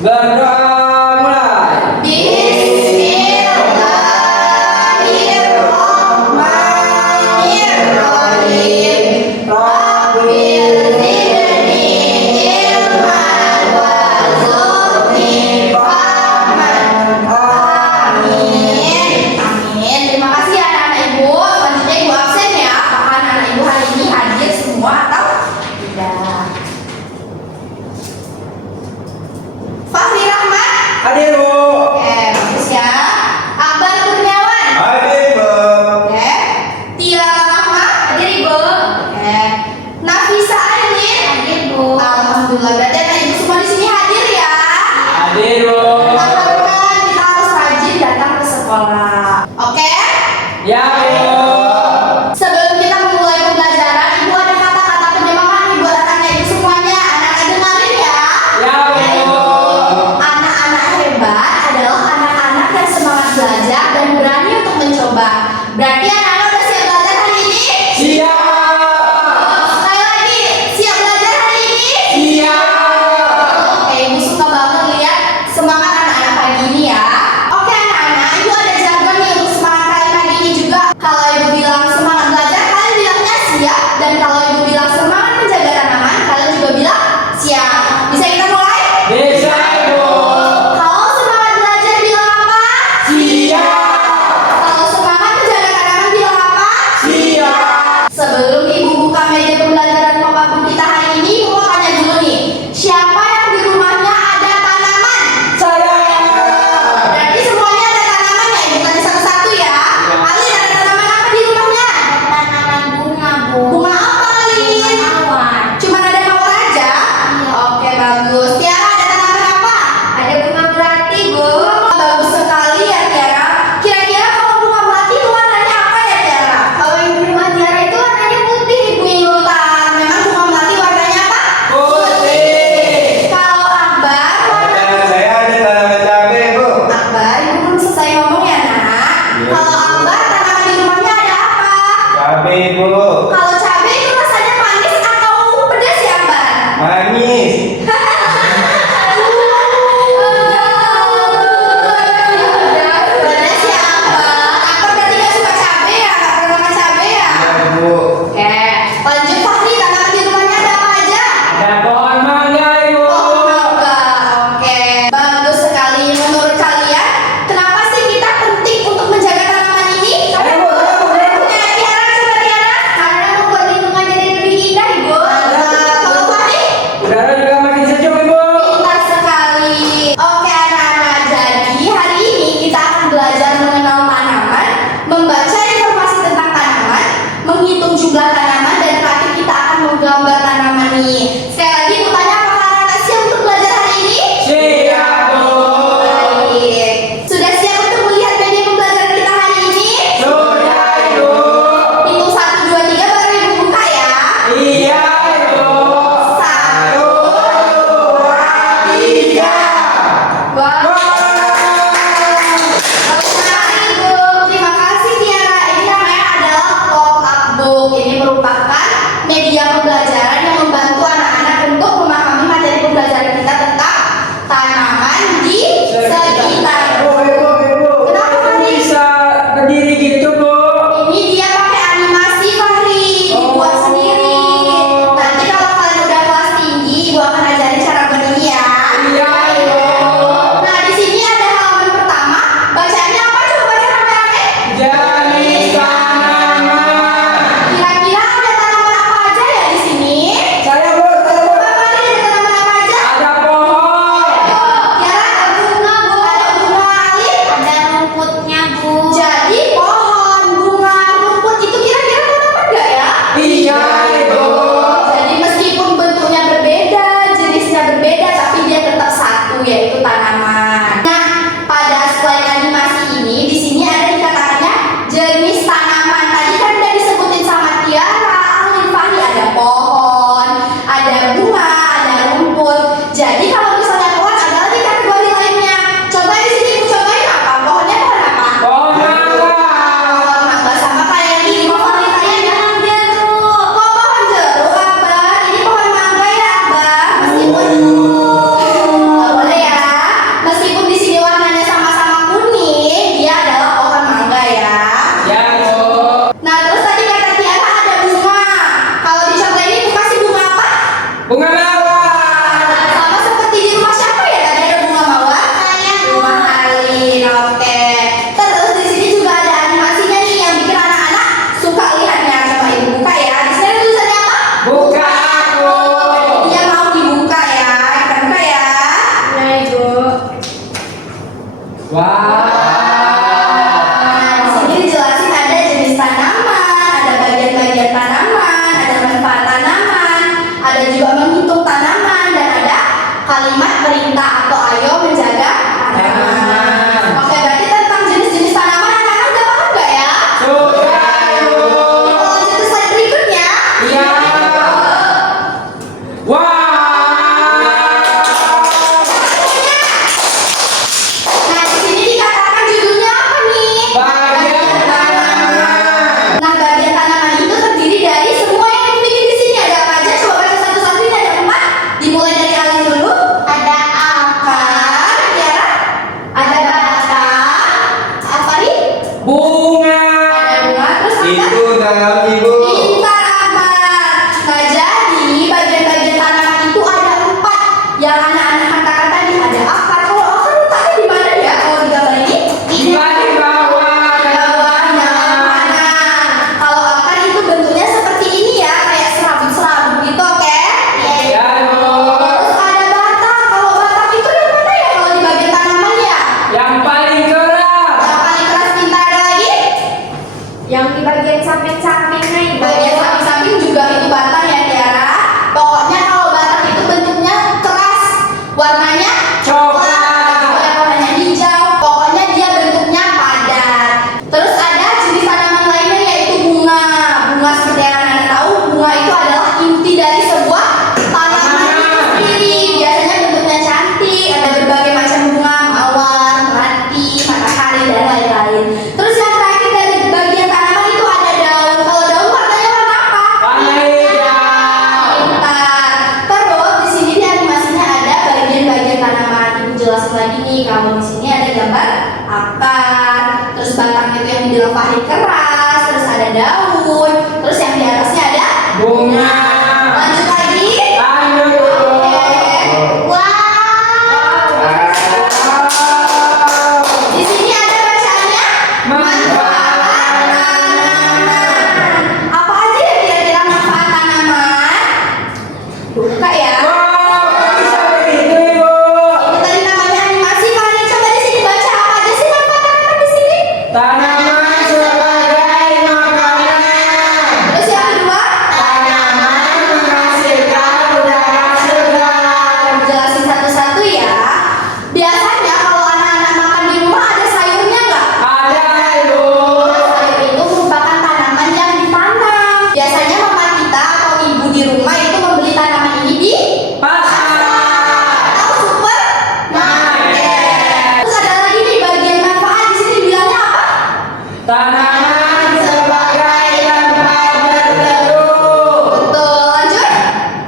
Berdoa mulai. Bismillahirrahmanirrahim. Rabbil zidni ilman warzuqni fahman. Amin. Amin. Terima kasih ya anak-anak ibu. Selanjutnya ibu absen ya. Apakah anak-anak ibu hari ini hadir semua atau tidak? Fahri Rahmat. Hadir Bu. Oke, bagus ya. Akbar Kurniawan. Hadir Bu. Oke. Tia Rahmat. Hadir ibu. Oke. Nafisa Aileen. Hadir bu. Alhamdulillah. Berarti anak ibu semua di sini hadir ya. Hadir Bu. Katakan kita harus rajin datang ke sekolah. Oke? Ya Bu. Sebelum kita memulai pembelajaran, ibu ada kata-kata penyemangat nih buat anak-anak ibu semuanya. Anak-anak dengerin ya. Ya Bu. Anak-anak hebat adalah anak-anak yang semangat belajar dan berani untuk mencoba. Berarti anak-anak udah siap belajar hari ini? Siap. Sekali lagi, siap belajar hari ini? Siap. Oke, ibu suka banget lihat semangat anak-anak pagi ini ya. Oke anak-anak, ibu ada jargon nih untuk semangat kalian pagi ini juga. Kalau ibu bilang semangat belajar, kalian bilangnya siap. Dan kalau ibu bilang semangat menjaga tanaman, kalian juga bilang siap. Bisa kita mulai? Bisa Bu. Kalau semangat belajar bilang apa? Siap. Kalau semangat menjaga tanaman bilang apa? Siap. Sebelum ibu buka meja pembelajaran Papa Bu kita hari ini, ibu mau tanya dulu nih. Siapa yang di rumahnya ada tanaman? Saya. Berarti semuanya ada tanaman ya? Ibu tanya satu-satu ya. Alin ada tanaman apa di rumahnya? Tanaman bunga, Bu. Bunga apa Alin? Mawar. Cuma ada mawar aja? Oke bagus. Tiara ada tanaman apa? Ada bunga melati, Bu. Bagus sekali ya Tiara. Kira-kira kalau bunga melati itu warnanya apa ya Tiara? Kalau yang di rumah Tiara itu warnanya putih, Bu. Pintar. Memang bunga melati warnanya apa? Putih. Kalau Akbar warna Dan saya ada tanaman cabai Bu. Akbar, ibu belum selesai ngomong ya nak. Iya. Kalau Akbar tanaman di rumahnya ada apa? Cabai Bu. Kalau cabai itu rasanya manis atau pedas ya Akbar? Manis. Pedas ya Akbar. Akbar berarti gak suka cabai ya? Gak pernah makan cabai ya? Ya Bu. Oke, lanjut Fahri, tanaman di rumahnya ada apa aja? Ada pohon mangga Ibu. Oh, mangga. Oke, bagus sekali. Menurut kalian, kenapa sih kita penting untuk menjaga tanaman ini? Ayo, Bu. Ya, Tiara, coba Tiara. Karena membuat lingkungan jadi lebih indah, Ibu. Kalau Fahri? Udara juga makin sejuk Ibu. Pintar sekali. Oke anak-anak, jadi hari ini kita akan belajar mengenal tanaman, membaca informasi tentang tanaman, menghitung jumlah tanaman, dan terakhir kita akan menggambar tanaman nih. Sekali lagi aku tanya, apakah anak-anak siap untuk belajar hari ini? Siap Bu. Baik. Sudah siap untuk melihat media pembelajaran kita hari ini? Sudah Ibu. Hitung 1, 2, 3 baru ibu buka ya. Iya Ibu. 1, 2, 3. Wah. Ibu, terima kasih Tiara. Ini namanya adalah pop-up book. Ini merupakan media pembelajaran yang membantu anak-anak untuk memahami materi pembelajaran kita tentang tanaman di sekitar. Ibu. Kenapa, Kok Fahri? bisa berdiri gitu Bu? Ini dia pakai animasi Fahri, dibuat sendiri. Nanti kalau kalian udah kelas tinggi, ibu akan ajarin cara buat ini ya. Iya Ibu. Nah, di sini ada halaman pertama. Bacaannya apa? Coba baca rame-rame. Jenis tanaman. Kira-kira ada tanaman apa aja ya di sini? Saya Bu. Coba Fahri, ada tanaman apa aja? Ada pohon. Tiara, ada bunga, Bu. Ada bunga Alin. Ada rumputnya, Bu. Jadi pohon, bunga, rumput itu kira-kira tanaman nggak ya? Iya Ibu. Jadi meskipun bentuknya berbeda, jenisnya berbeda, tapi dia tetap satu, yaitu tanaman. Nah, pada slide animasi ini, di sini ada dikatakannya jenis tanaman. Tadi kan udah disebutin sama Tiara, Alin, Fahri, ada pohon, ada bunga, ada rumput. Jadi kalau misalnya pohon, ada lagi kategori lainnya. Coba di sini ibu cobain apa? Pohonnya pohon apa? Pohon mangga. Pohon mangga sama kayak yang di pohon lainnya. Jangan jeruk. Kok pohon jeruk, Akbar? Ini pohon mangga ya, Akbar? Meskipun nggak boleh ya. Wah. Nah, di sini dijelasin ada jenis tanaman, ada bagian-bagian tanaman, ada manfaat tanaman, ada juga menghitung tanaman, dan ada kalimat perintah atau ayo menjaga tanaman. Oke, berarti tentang jenis-jenis tanaman anak-anak udah paham nggak ya? Sudah, Ibu. Kita lanjut ke slide berikutnya. Iya. Wah. Nah, di sini dikatakan judulnya apa nih? Bagian tanaman. Nah, bagian tanaman itu terdiri dari semua yang dibikin di sini. Ada apa aja? Coba baca satu-satu. Ini ada 4. Dimulai dari Alin dulu. Ada akar, Tiara. Ada batang. Apa nih? Bunga. Ada bunga. Terus apa? Itu dalam Ibu. Pintar amat. Nah, jadi bagian-bagian tanaman itu ada 4. Yang anak-anak katakan tadi ada akar. Kalau akar letaknya di mana ya? Kalau di gambar ini? Juga di bawah. Bawahnya mana? Kalau akar itu bentuknya seperti ini ya, kayak serabut-serabut gitu, oke? Ya, Ibu. Terus ada batang. Kalau batang itu yang mana ya? Kalau di bagian tanaman ya? Yang paling keras. Yang paling keras. Pintar. Ada lagi? Yang di bagian samping-sampingnya Ibu. Bagian samping-samping juga itu batang ya, Tiara. Pokoknya kalau batang itu bentuknya keras, warnanya Coklat. yang warnanya hijau. Pokoknya dia bentuknya padat. Terus ada jenis tanaman lainnya yaitu bunga. Bunga seperti yang anak-anak tahu, bunga itu adalah inti dari sebuah tanaman itu sendiri. Biasanya bentuknya cantik, ada berbagai macam bunga, mawar, melati, matahari, dan lain-lain. Terus yang terakhir dari bagian tanaman itu ada daun. Kalau daun warnanya warna apa? Warna hijau. Pintar. Terus di sini di animasinya ada bagian-bagian tanaman. Ibu jelasin lagi nih, kalau di sini ada gambar akar, terus batang itu yang dibilang pahit keras, terus ada daun, terus yang di atasnya ada Bunga. Lanjut lagi. Lanjut, Ibu. Oke. Wow. Di sini ada bacaannya. Manfaat tanaman. Apa aja ya kira-kira manfaat tanaman? Buka ya. Wow, kok bisa begitu, Ibu? Itu tadi namanya animasi. Kalian coba di sini baca apa aja sih manfaat tanaman di sini? Tanaman sebagai makanan. Terus yang kedua, Tanaman menghasilkan udara segar. jelasin satu-satu ya. Biasanya kalau anak-anak makan di rumah ada sayurnya nggak? Ada, Ibu. Sayur itu merupakan tanaman yang ditanam. Biasanya mama kita atau ibu di rumah itu membeli tanaman ini di Pasar. atau supermarket. Terus ada lagi nih bagian manfaat di sini bilangnya apa? Tanaman sebagai tempat berteduh. Betul. Lanjut.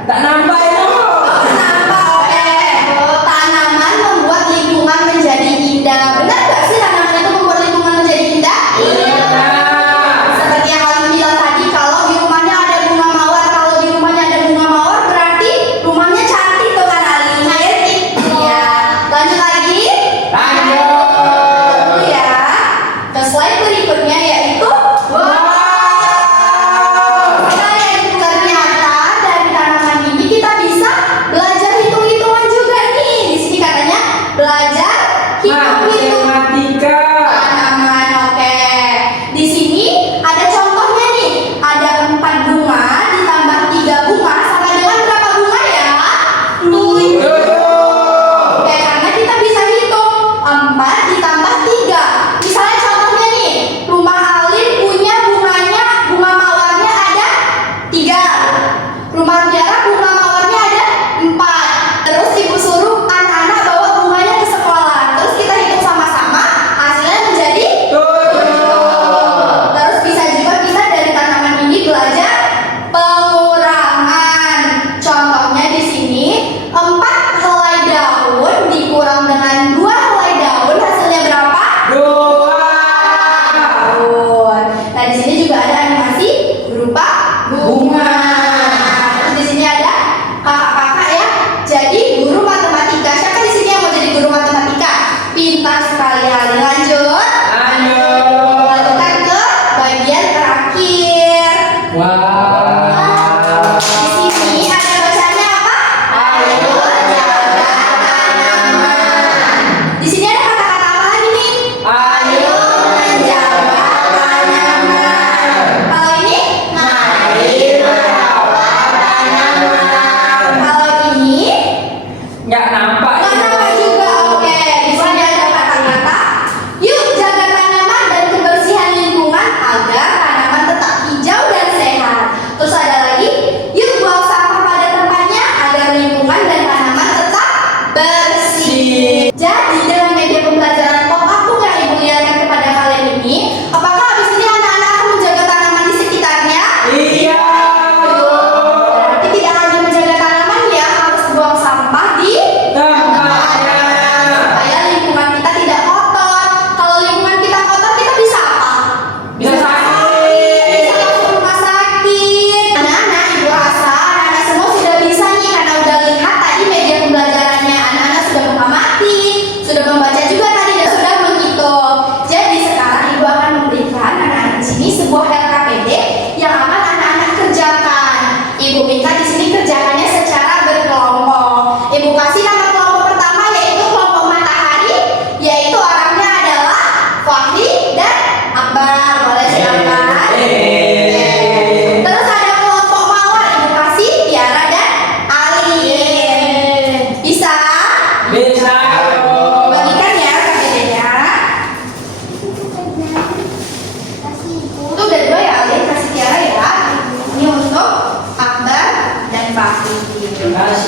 Tak nampak, Ibu. Kenapa? Oke. Tanaman membuat lingkungan menjadi indah. Benar nggak sih tanaman itu membuat lingkungan menjadi indah? Benar. Seperti yang Alin bilang tadi, kalau di rumahnya ada bunga mawar, kalau di rumahnya ada bunga mawar berarti rumahnya cantik tuh kan Alin? Cantik. Iya. Lanjut lagi. Lanjut. Dulu ya. Ke slide berikutnya yaitu ternyata dari tanaman ini kita bisa belajar hitung-hitungan juga nih. Di sini katanya belajar hitung-hitung Matematika. tanaman. Oke. Di sini ada contohnya nih. Ada 4 bunga ditambah 3 bunga sama dengan berapa bunga ya? 7. Oke, karena kita bisa hitung 4 ditambah 3. Misalnya contohnya nih, rumah Alin punya bunganya, bunga mawarnya ada 3. Rumah Tiara bunga mawarnya ada 4. Terus ibu suruh anak-anak bawa bunganya ke sekolah. Terus kita hitung sama-sama, hasilnya menjadi 7. Terus bisa juga kita dari tanaman ini belajar pengurangan. Contohnya di sini 4 helai daun dikurang dengan 2 helai daun, hasilnya berapa? 2. Daun. Nah, di sini juga ada animasi berupa bunga. Terus di sini ada kakak-kakak ya. Jadi guru matematika. Siapa di sini yang mau jadi guru matematika? Pintar sekali. Lanjut. Lanjut. Lanjutkan ke bagian terakhir. Wow. Di sini ada bacaannya apa? Ayo jaga tanaman.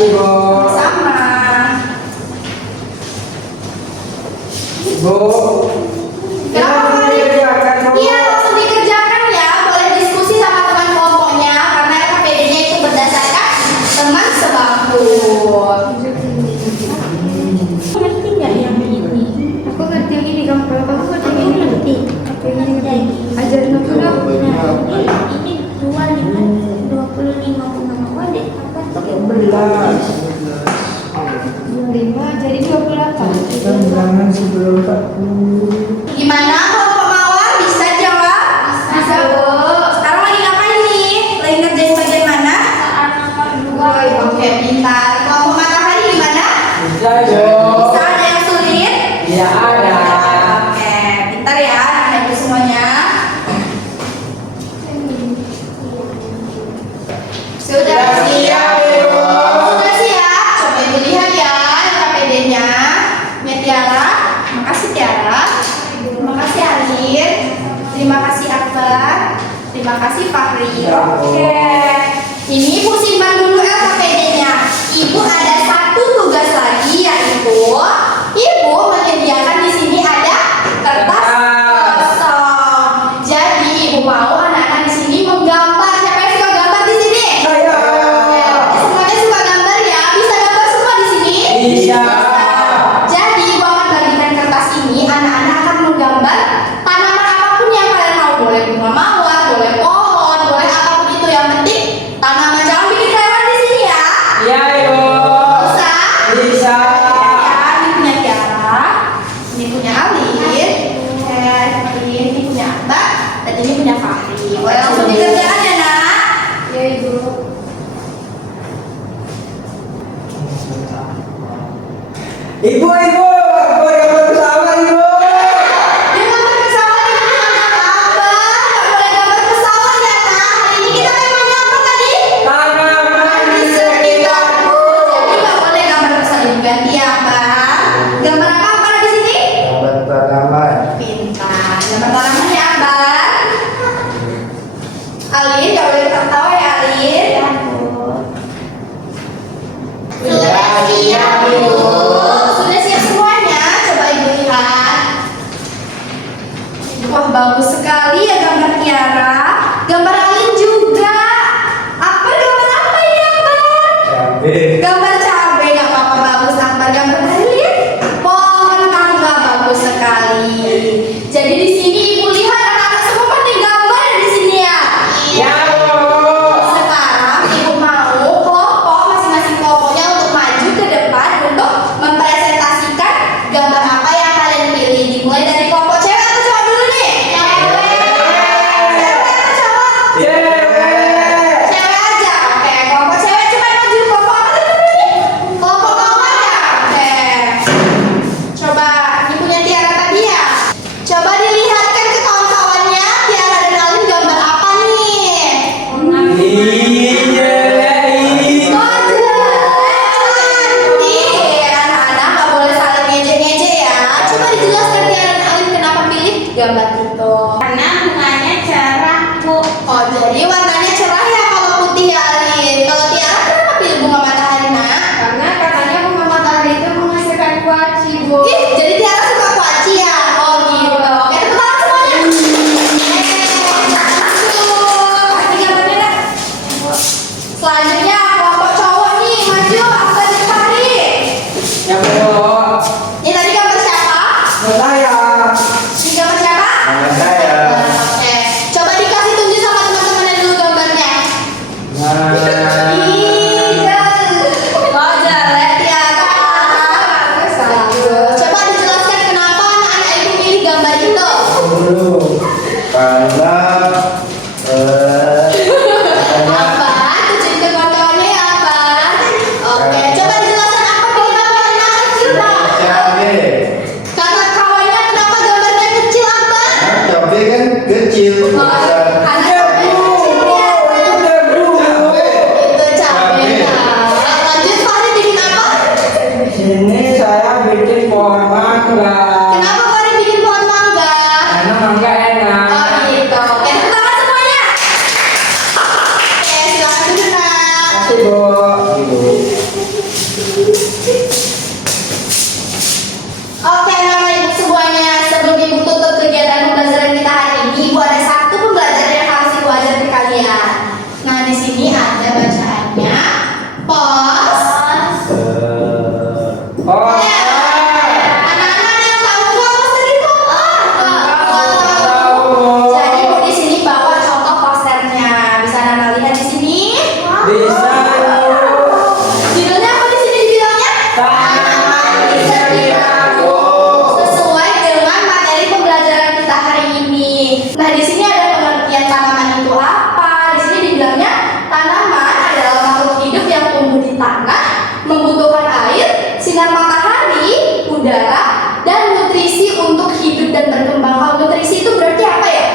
Makasih, Bu. Sama. Bu. Kenapa, Fahri? Dikerjakan, Bu. Iya, langsung dikerjakan ya. Boleh diskusi sama teman kelompoknya karena KPD-nya itu berdasarkan teman sebangku. Ngerti nggak yang ini? Aku ngerti yang ini dong. Kalau kamu ngerti yang ini ngerti. Aku yang ini ngerti. Ajarin aku dong. Ini 25 bunga deh. Apa tuh? 11. 25 jadi 28. Jangan sebelum 40. Gimana kelompok Mawar? Bisa jawab? Bisa, Bu. Sekarang lagi ngapain nih? Lagi ngerjain bagian mana? Saat nomor 2. Oke, pintar. Kelompok Matahari gimana? Bisa, Bu. Bisa, ada yang sulit? Iya, ada. Oke, pintar ya anak ibu semuanya. Sudah siap? Ibu. Sudah siap? Coba ibu lihat ya KPD-nya. Ya Tiara, makasih Tiara. Terima kasih Arin. Terima kasih Akbar. Terima kasih Fahri. Ya, Bu. Oke. Ini ibu simpan dulu KPD-nya. Ibu ada satu tugas lagi yaitu ibu menyediakan di sini ada kertas kosong. Jadi ibu mau anak-anak di sini menggambar. Siapa yang suka gambar di sini? Saya. Semuanya suka gambar ya? Bisa gambar semua di sini? Bisa. Jadi ibu akan bagikan kertas ini. Anak-anak akan menggambar tanaman apapun yang kalian mau. Boleh bunga mawar, boleh pohon, boleh apapun itu. Yang penting tanaman. Jangan bikin hewan di sini ya. Iya, Ibu. Bisa? Bisa. Ya, ini punya Tiara, ini punya Alin, ini punya Akbar, dan ini punya Fahri. Boleh langsung dikerjakan ya nak? Ya Ibu. Ibu, aku gambar bersama, Ibu. Dia gambar pesawat ini punya Akbar, nggak boleh gambar pesawat ya nak? Hari ini kita temanya apa tadi? Tanaman Di sekitarku. Jadi nggak boleh gambar pesawat. Ganti ya Akbar. Gambar apa Akbar di sini? Gambar tanaman. Pintar. Gambar tanaman ya Akbar. Alin, nggak boleh tertawa ya Alin. Sudah siap Ibu. Sudah siap semuanya. Coba Ibu lihat. Wah bagus sekali ya gambar Tiara. Gambar Alin juga. Akbar gambar apa ini Akbar? Cabai. Gambar cabai nggak apa-apa bagus Akbar. Gambar Alin pohon mangga bagus sekali. Jadi di sini Ibu lihat anak-anak semua pada gambar ya di sini ya. Ya, Bu. Sekarang ibu mau kelompok masing-masing kelompoknya untuk maju ke depan untuk mempresentasikan gambar apa yang kalian pilih. Dimulai dari kelompok cewek atau cowok dulu nih? Cewek atau cowok? Cewek. Cewek aja. Oke, kelompok cewek cepat maju. Kelompok apa tadi namanya? Kelompok mawar ya? Oke. Coba ini punya Tiara tadi ya. Coba dilihatkan ke kawan-kawannya Tiara dan Alin gambar apa nih? Iya. Anak-anak nggak boleh saling ngejek-ngejek ya. Coba dijelaskan Tiara dan Alin kenapa pilih gambar itu. Karena bunganya cerah, Bu. Oh jadi warnanya cerah ya kalau putih ya Alin. Kalau Tiara kenapa pilih bunga matahari nak? Karena katanya bunga matahari itu menghasilkan kuaci, Bu. Ih jadi Tiara suka kuaci ya? Oh gitu. Oke tepuk tangan semuanya. Kasih gambarnya dah. Selanjutnya kelompok cowok nih maju. Akbar dan Fahri. Ya, Bu. Ini tadi gambar siapa? Buat saya. Ini gambar siapa? Gambar saya. Oke, coba dikasih tunjuk sama teman-temannya dulu gambarnya. Nah. Oh jelek ya Coba dijelaskan kenapa anak-anak ibu pilih gambar itu. Dulu. Karena Apa? Tunjukin ke kawan-kawannya ya apa? Oke, coba dijelaskan apa pilih gambarnya kecil Pak. cabai. Kata kawannya kenapa gambarnya kecil apa? Cabai kan kecil. Anak cabai kecil ya. Itu cabai. Lanjut Fahri bikin apa? Sini saya bikin pohon mangga. Kenapa Fahri bikin pohon mangga? Karena mangga enak. Oh gitu. Oke, tepuk tangan semuanya. Oke, silakan duduk nak. Kasih Bu. udara, dan nutrisi untuk hidup dan berkembang. Kalau nutrisi itu berarti apa ya?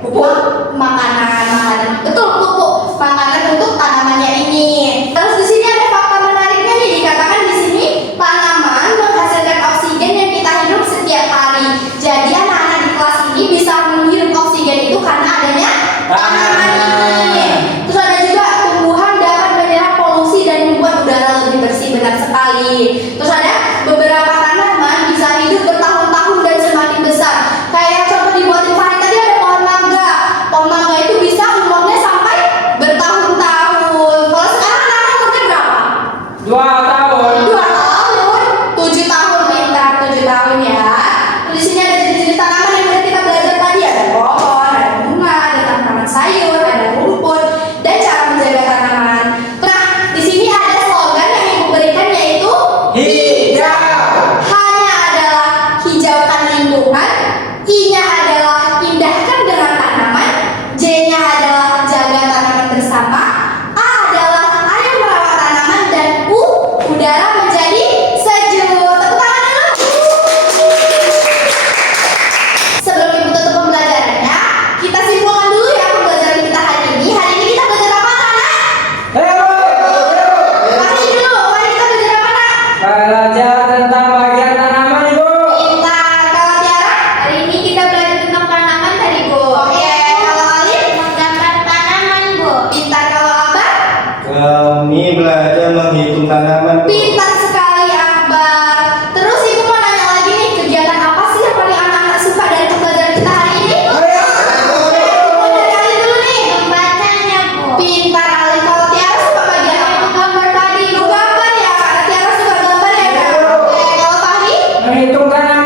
Pupuk, makanan. Betul, pupuk, makanan untuk tanamannya ini. Terus di sini ada fakta menariknya nih, dikatakan di sini tanaman menghasilkan oksigen yang kita hirup setiap hari. Jadi anak-anak di kelas ini bisa menghirup oksigen itu karena adanya tanaman ini. Terus ada juga tumbuhan dapat menyerap polusi dan membuat udara lebih bersih, benar sekali. Terus ada beberapa tanaman bisa hidup bertahun-tahun dan semakin besar. Kayak contoh dibuatin Fahri tadi ada pohon mangga. Pohon mangga itu bisa umurnya sampai bertahun-tahun. Kalau sekarang anak umurnya berapa? 2 tahun. 2 tahun, 7 tahun pintar, 7 tahun ya. Terus di sini ada jenis-jenis tanaman yang udah kita belajar tadi, ada pohon, ada bunga, ada tanaman sayur, ada rumput, dan cara menjaga tanaman. Nah, di sini ada slogan yang ibu berikan yaitu Hijau. H-nya adalah hijaukan lingkungan, I-nya adalah indahkan dengan tanaman, J-nya adalah jaga tanaman bersama, A adalah ayo merawat tanaman, dan U udara menjadi sejuk. Tepuk tangan dulu. Sebelum ibu tutup pembelajarannya, kita simpulkan dulu ya pembelajaran kita hari ini. Hari ini kita belajar apa, anak? Hari dulu, hari kita belajar apa, nak? Belajar tentang bagian tanaman, Ibu. Pintar. Kalau Tiara? Hari ini kita belajar tentang tanaman tadi, Bu. Oke. Kalau Alif? Menggambar tanaman, Bu. Pintar. Kalau Akbar? Kami belajar menghitung tanaman. Pintar sekali Akbar. Terus ibu mau nanya lagi nih, kegiatan apa sih yang paling anak-anak suka dari pembelajaran kita hari ini? Mulai dari Alif dulu nih. Membacanya, Bu. Pintar Alif. Kalau Tiara suka bagian apa? Gambar tadi. Lu gambar ya? Karena Tiara suka gambar ya kan? Oke. Kalau Fahri? Menghitung tanaman.